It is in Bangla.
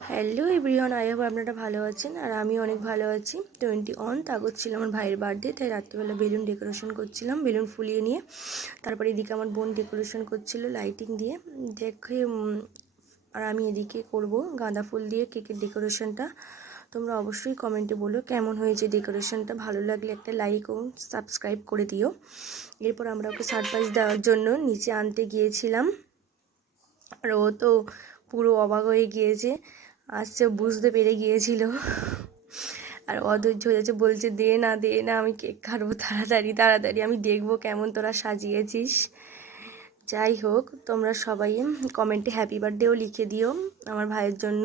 হ্যালো এভরিওয়ান, আই হোপ আপনারা ভালো আছেন আর আমি অনেক ভালো আছি। 21 আগস্ট ছিল আমার ভাইয়ের বার্থডে, তাই রাত্রিবেলা বেলুন ডেকোরেশন করছিলাম, বেলুন ফুলিয়ে নিয়ে। তারপরে এদিকে আমার বোন ডেকোরেশন করছিল লাইটিং দিয়ে দেখে, আর আমি এদিকে করব গাঁদা ফুল দিয়ে কেকের ডেকোরেশনটা। তোমরা অবশ্যই কমেন্টে বলো কেমন হয়েছে ডেকোরেশনটা। ভালো লাগলে একটা লাইক ও সাবস্ক্রাইব করে দিও। এরপর আমরা ওকে সারপ্রাইজ দেওয়ার জন্য নিচে আনতে গিয়েছিলাম, আর ও তো পুরো অবাক হয়ে গিয়েছে, আসছে বুঝতে পেরে গিয়েছিল আর অধৈর্য হয়ে যাচ্ছে, বলছে দে না দে না, আমি কেক কাটবো, তাড়াতাড়ি তাড়াতাড়ি, আমি দেখবো কেমন তোরা সাজিয়েছিস। যাই হোক, তোমরা সবাই কমেন্টে হ্যাপি বার্থডেও লিখে দিও আমার ভাইয়ের জন্য।